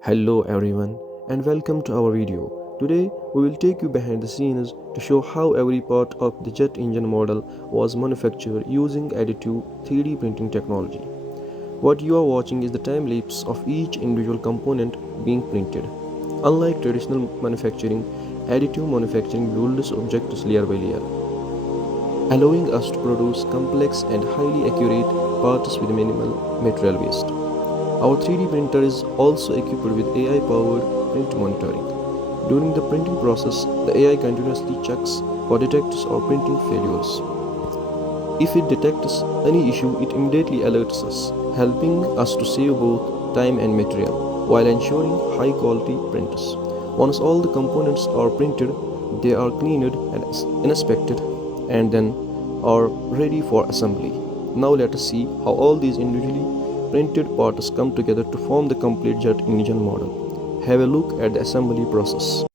Hello everyone and welcome to our video. Today we will take you behind the scenes to show how every part of the jet engine model was manufactured using additive 3D printing technology. What you are watching is the time lapse of each individual component being printed. Unlike traditional manufacturing, additive manufacturing builds objects layer by layer, allowing us to produce complex and highly accurate parts with minimal material waste. Our 3D printer is also equipped with AI powered print monitoring. During the printing process, the AI continuously checks for defects or printing failures. If it detects any issue, it immediately alerts us, helping us to save both time and material while ensuring high quality prints. Once all the components are printed, they are cleaned and inspected and then are ready for assembly. Now let us see how all these individually printed parts come together to form the complete jet engine model. Have a look at the assembly process.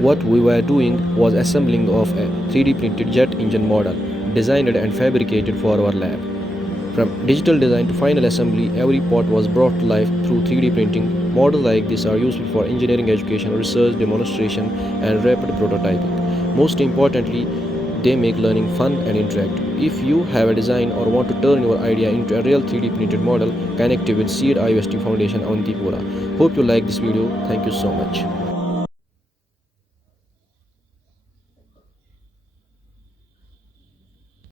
What we were doing was assembling of a 3D printed jet engine model designed and fabricated for our lab. From digital design to final assembly, every part was brought to life through 3D printing. Models like this are useful for engineering education, research, demonstration, and rapid prototyping. Most importantly, they make learning fun and interactive. If you have a design or want to turn your idea into a real 3D printed model, connect with Seed IOST Foundation Avantipura. Hope you like this video. Thank you so much.